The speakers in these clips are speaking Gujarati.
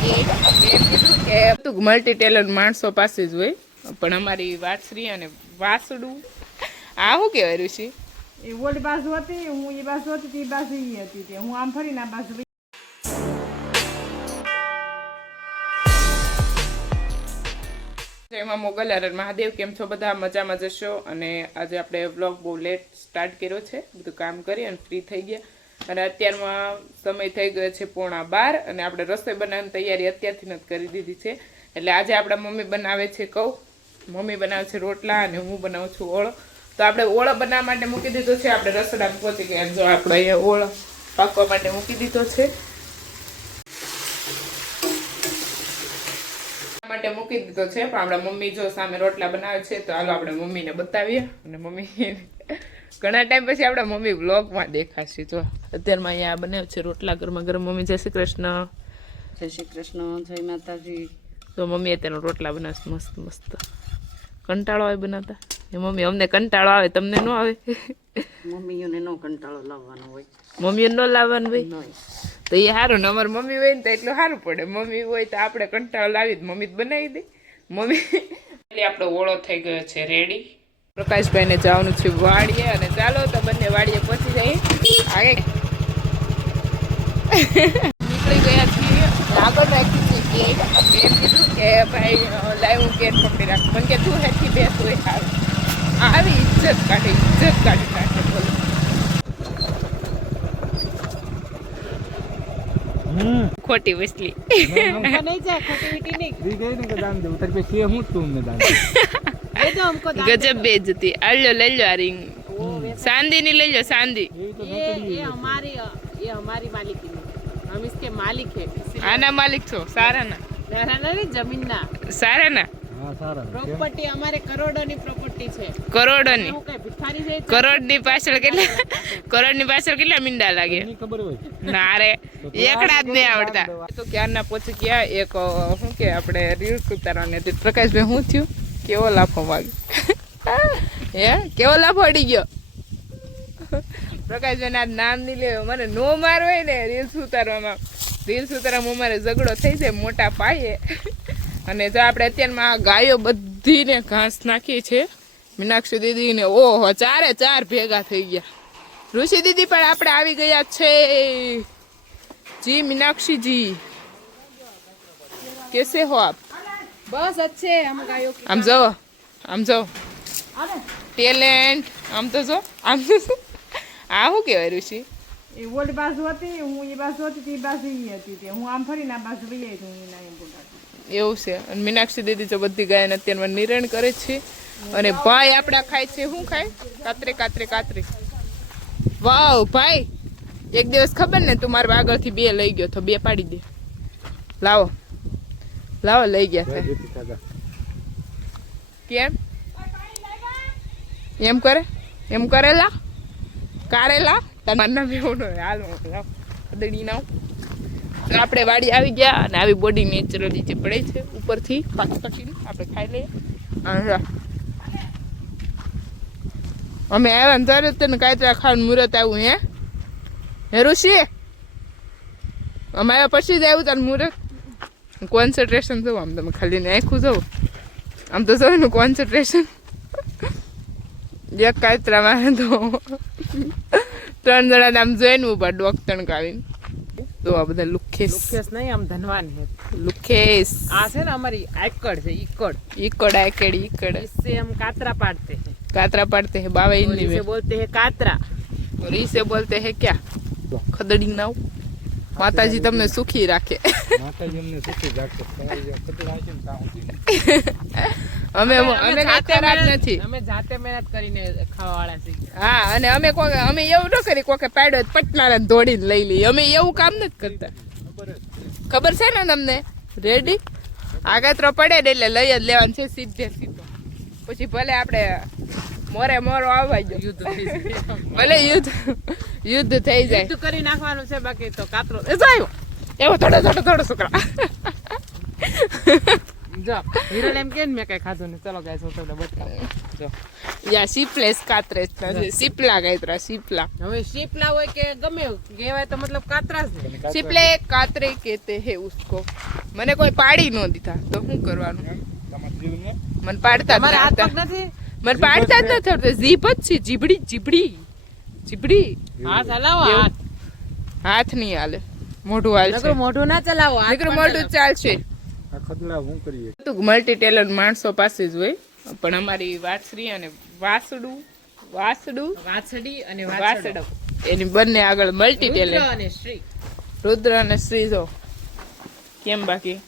એમ કીધું કે મલ્ટી ટેલેન્ટ માણસો પાસે જ હોય, પણ અમારી વાછરી અને વાસડું આ શું કહેવાય ઋષિ? એ ઓલી બાજુ હતી, હું એ બાજુ હતી, એ બાજુ ઈ હતી, તે હું આમ ફરીને આ બાજુ. જય મોગલ હર મહાદેવ. કેમ છો બધા? મજામાં જશો. અને આજે આપણે વ્લોગ બહુ લેટ સ્ટાર્ટ કર્યો છે, બધું કામ કરી અને ફ્રી થઈ ગયા. અને અત્યારમાં સમય થઈ ગયો છે 11:15 અને આપણે રસોઈ બનાવવાની તૈયારી અત્યારથી જ કરી દીધી છે. એટલે આજે આપણા મમ્મી બનાવે છે મમ્મી બનાવે છે રોટલા અને હું બનાવું છું ઓળો. તો આપણે ઓળો બનાવવા માટે મૂકી દીધો છે. આપણે રસોડામાં પહોંચી ગયા. જો આપણે અહીંયા ઓળો પાકવા માટે મૂકી દીધો છે. માટે મૂકી દીધો છે, પણ આપણા મમ્મી જો સામે રોટલા બનાવે છે. તો હાલો આપણે મમ્મીને બતાવીએ. અને મમ્મી ઘણા ટાઈમ પછી આપણા મમ્મી વ્લોગમાં દેખાશે. જો અત્યારમાં અહીંયા બનાવે છે રોટલા ગરમા ગરમ. મમ્મી જય શ્રી કૃષ્ણ. જય શ્રી કૃષ્ણ, જય માતાજી. તો મમ્મી અત્યારનો રોટલા બનાવશે મસ્ત મસ્ત. કંટાળો આવે બનાવતા? એ મમ્મી અમને કંટાળો આવે, તમને ન આવે? મમ્મીઓને નો કંટાળો લાવવાનો હોય. મમ્મીઓ ન લાવવાનું હોય તો એ સારું ને. અમારી મમ્મી હોય ને તો એટલું સારું પડે. મમ્મી હોય તો આપણે કંટાળો લાવી જ મમ્મી જ બનાવી દે. મમ્મી એટલે આપણો ઓળો થઈ ગયો છે રેડી. પ્રકાશભાઈને જવાનું છે વાડીએ. અને ચાલો તો બંને વાડીએ પહોંચી જઈએ. આગે નીકળી ગયા છીએ. આગળ રાખી છે કેક. એમ કીધું કે ભાઈ લાઈવ હું કેક પકડી રાખ. મને કે તું હેઠી બેસ હોય સારું. આવી ઇજ્જત કાઢી નાખે. બોલો ખોટી વસલી गजब बेइज्जती. अल्लो ले लो रिंग चांदी नहीं ले लो चांदी. ये हमारी मालिकी है, हम इसके मालिक है. आना मालिक છો સારા ના? नहीं, जमीन ना સારા ના. પ્રોપર્ટી અમારે કરોડોની પ્રોપર્ટી છે. કરોડોની? હું કઈ ભિખારી છે? કરોડની પાછળ કેટલા મીંડા લાગે ખબર હોય? ના રે એકડા જ નહીં આવડતા. તો ક્યારના પહોંચી ગયા. એક શું કે આપણે રીલ્સ ઉતારવાની હતી. પ્રકાશભાઈ શું થયું? કેવો લાફો માગે? હે કેવો લાફો અડી ગયો? પ્રકાશભાઈ ના નામ નહીં લેવો. મને નો માર હોય ને રીલ્સ ઉતારવામાં અમારે ઝઘડો થઈ જાય મોટા પાયે. અને જો આપણે અત્યારમાં ગાયો બધીને ઘાસ નાખી છે. મીનાક્ષી દીદી ને ઓહો 4 ભેગા થઈ ગયા. ઋષિ દીદી પણ આપણે આવી ગયા છે. જી મીનાક્ષી જી कैसे हो आप? बस अच्छे हम गायों की. આમ જો ટેલેન્ટ. આમ તો જો આ શું કહેવાય ઋષિ? એ ઓલી બાજુ હતી, હું એ બાજુ હતી, એ બાજુ ઈ હતી, તે હું આમ ફરીને આ બાજુ વહી આવી. હું એના એમ બોલાતી એવું છે. અને મીનાક્ષી દીદી જો બધી ગાયને અત્યારમાં નિરણ કરે છે. અને ભાઈ આપડા ખાય છે શું ખાય? કાતરે. વાવ ભાઈ એક દિવસ ખબર ને તું મારા આગળથી 2 લઈ ગયો તો 2 પાડી દે. લાવો લઈ ગયા છે. કેમ એમ કરેલા કારેલા તમારના બેવનો હાલ મોકલાવ દડી નાવ. આપણે વાડી આવી ગયા. અને આવી બોડી નેચરલી જે પડે છે ઉપરથી પાકીને આપણે ખાઈ લઈએ. અમે આવ્યા ને તરત તને કાંઈ ખાવાનું મુહૂર્ત આવ્યું. હે ઋષિ? અમે આવ્યા પછી જ આવ્યું તારું મુહૂર્ત. કોન્સન્ટ્રેશન જોવું આમ તમે ખાલી ને આખું જોવું આમ તો જોયું ને કોન્સન્ટ્રેશન. એક કાતરામાં તો 3 જણા આમ જોઈને ઉભા ડોક તણકાવીને. તો આ બધા લુખેસ નહીં, આમ ધનવાન है. લુખેસ આ છે ને અમારી આકડ છે. ईकड़ इससे हम कातरा पाड़ते हैं. कातरा पाड़ते हैं बाबा हिंदी में. बोलते हैं कातरा. और इसे बोलते हैं क्या? खदड़ी नाव. माताजी તમને સુખી રાખે. અમે ખરાબ નથી. અમે જાતે મહેનત કરીને ખાવાવાળા છીએ. હા અને અમે એવું ન કરી કોકે પાડ્યો પટનાને દોડીને લઈ લઈએ. અમે એવું કામ નથી કરતા. ખબર છે ને તમને? રેડી આગળ પડે ને એટલે લઈ જ લેવાનું છે સીધો. પછી ભલે આપણે મોરો આવવા ગયો ભલે યુદ્ધ થઈ જાય યુદ્ધ કરી નાખવાનું છે. બાકી તો કાતરો એવો થોડો છોકરા. જો હિરલ એમ કે મેં કઈ ખાધું ને. ચલો ગાઈસ હું તમને બતાવું. જો યા સીપલેસ કાતરે સીપલા ગાયત્રા સીપલા. હવે સીપલા હોય કે ગમે કહેવાય તો મતલબ કાતરા જ ને. सीपले कातरे कहते हैं उसको. મને કોઈ પાડી ન દીધા તો શું કરવાનું? મને પાડતા જ તમારે ના હાથ આવડતા. પગ નથી મને પાડતા જ નથી આવડતા. જીભ જ છે, જીબડી જીબડી જીબડી. હાથ હલાવો એવું. હાથ હાથ નહીં હાલે, મોઢું હાલશે. નકરું મોઢું ના ચલાવો હાથ નકરું પણ મોઢું ચાલશે. આ ખદલા હું કરીએ મલ્ટી ટેલેન્ટ માણસો પાસે જ હોય, પણ અમારી વાછરી અને વાસડું ચલાવો. વાછડી અને વાસડો એની બંને આગળ મલ્ટી રુદ્ર ટેલેન્ટ. અને શ્રી રુદ્ર અને શ્રી જો કેમ બાકી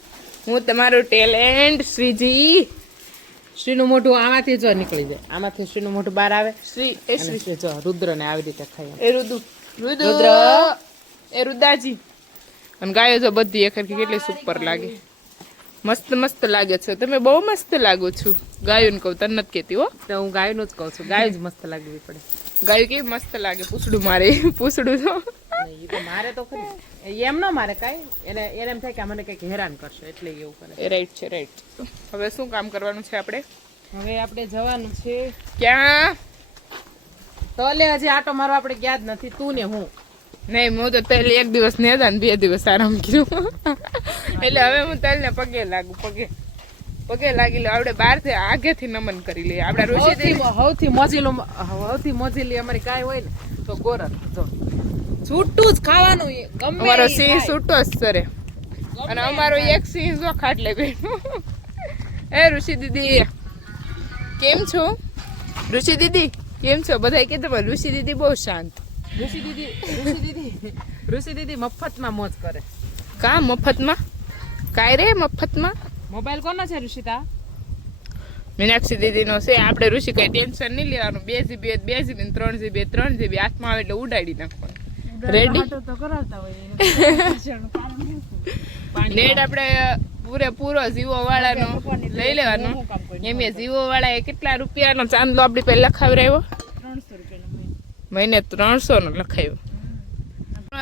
હું તમારું ટેલેન્ટ શ્રીજી. શ્રીનું મોઢું આમાંથી જો નીકળી જાય આમાંથી શ્રીનું મોઢું બહાર આવે શ્રી એ અને શ્રી શ્રી જો રુદ્રને આવી રીતે ખાય એ રુદુ રુદુ રુદ્ર. એ રુદાજી. અને ગાયો જો બધી એક હરખી કેટલી સુપર લાગે, મસ્ત મસ્ત લાગે છે. તમે બહુ મસ્ત લાગો છો. ગાયું કહું, તને નથી કહેતી હો. તો હું ગાયનું જ કહું છું ગાય જ મસ્ત લાગવી પડે ગાયું કેવી મસ્ત લાગે. પૂછડું મારે પૂછડું તો નહીં, ઈ તો મારે તો ખરી એમ ન મારે કાંઈ એને એને એમ થાય કે આ મને કંઈક હેરાન કરશે એટલે ઈ એવું કરે. એ રાઈટ છે, રાઈટ. હવે શું કામ કરવાનું છે આપણે? હવે આપણે જવાનું છે ક્યાં? તલે હજી આટો મારવા આપણે ગયા જ નથી તું ને હું. નહીં, હું તો તલ એક દિવસ ને હતા ને 2 દિવસ આરામ કર્યું. એટલે હવે હું તલ ને પગે લાગુ, પગે લાગી લે. આપણે બહારથી આગેથી નમન કરી લઈએ. આપણા ઋષિ સૌથી મોજીલી અમારી ગાય હોય ને તો ગોરખ જો છૂટું જ ખાવાનું એ ગમે અમારો ઈ સિંહ ખાય. છૂટો જ સરે. અને અમારો એક સિંહ જો ખાટલે બેઠો. એ ઋષિ દીદી કેમ છો? ઋષિ દીદી કેમ છો? બધાય કીધું ઋષિ દીદી બહુ શાંત. ઋષિ દીદી મફતમાં મોજ કરે. કા મફતમાં? કાંઈ રે મફતમાં? મોબાઈલ કોનો છે ઋષિતા? મીનાક્ષી દીદીનો છે. આપણે ઋષિ કઈ ટેન્શન નહીં લેવાનું. 2 GB 2 GB 3 GB 3 GB હાથમાં આવે એટલે ઉડાડી નાખવાનું. રેડી? નેટ આપણે પૂરેપૂરો જીવો વાળાનો લઈ લેવાનો. એમ જીવો વાળા એ કેટલા રૂપિયાનો ચાંદલો આપણી પહેલા લખાવરાયો? મહિને 300 નો લખાયો.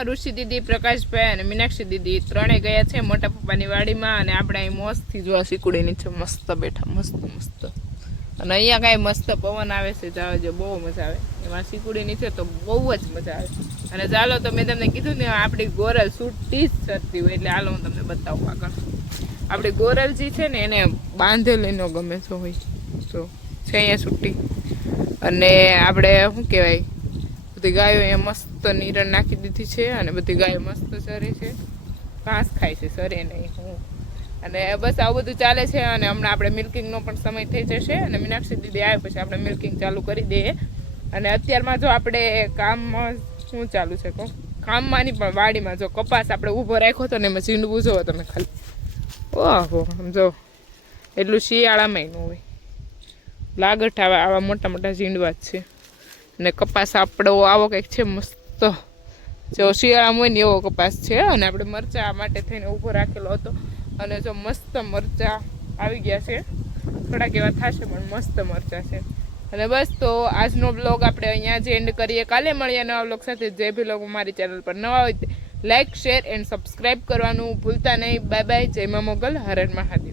ઋષિ દીદી, પ્રકાશભાઈ અને મીનાક્ષી દીદી ત્રણે ગયા છે મોટા પપ્પાની વાડીમાં. અને આપણે અહીં મસ્તથી જોવા શીકુડી નીચે મસ્ત બેઠા, મસ્ત મસ્ત. અને અહીંયા કાંઈ મસ્ત પવન આવે છે, જાવ જો બહુ મજા આવે. એમાં શીકુડી નીચે તો બહુ જ મજા આવે. અને ચાલો તો મેં તમને કીધું ને આપણી ગોરલ છૂટી જ ચરતી હોય, એટલે હાલો હું તમને બતાવું આગળ. આપણી ગોરલ જે છે ને એને બાંધેલી ન ગમે છે હોય તો છે અહીંયા છૂટી. અને આપણે શું કહેવાય બધી ગાયો અહીંયા મસ્ત નીરણ નાખી દીધી છે. અને બધી ગાયો મસ્ત ચરે છે, ઘાસ ખાય છે, સરે નહીં હું. અને બસ આવું બધું ચાલે છે. અને હમણાં આપણે મિલ્કિંગનો પણ સમય થઈ જશે. અને મીનાક્ષી દીદી આવે પછી આપણે મિલ્કિંગ ચાલુ કરી દઈએ. અને અત્યારમાં જો આપણે કામમાં શું ચાલુ છે કહો, કામમાંની પણ વાડીમાં જો કપાસ આપણે ઊભો રાખ્યો હતો ને એમાં ઝીંડવું જોવો તમે ખાલી. ઓહો સમજો એટલું શિયાળામાં ન હોય. લાગઠ આવા મોટા મોટા ઝીંડવા જ છે. અને કપાસ આપણો આવો કંઈક છે મસ્ત, જો શિયાળામાં હોય ને એવો કપાસ છે. અને આપણે મરચાં માટે થઈને ઊભો રાખેલો હતો. અને જો મસ્ત મરચાં આવી ગયા છે, થોડાક એવા થશે પણ મસ્ત મરચાં છે. અને બસ તો આજનો બ્લોગ આપણે અહીંયા જ એન્ડ કરીએ. કાલે મળીએ નવા બ્લોગ સાથે. જે બી લોકો મારી ચેનલ પર નવા હોય લાઈક, શેર એન્ડ સબસ્ક્રાઈબ કરવાનું ભૂલતા નહીં. Bye bye. જય મા મોગલ. હર હર મહાદેવ.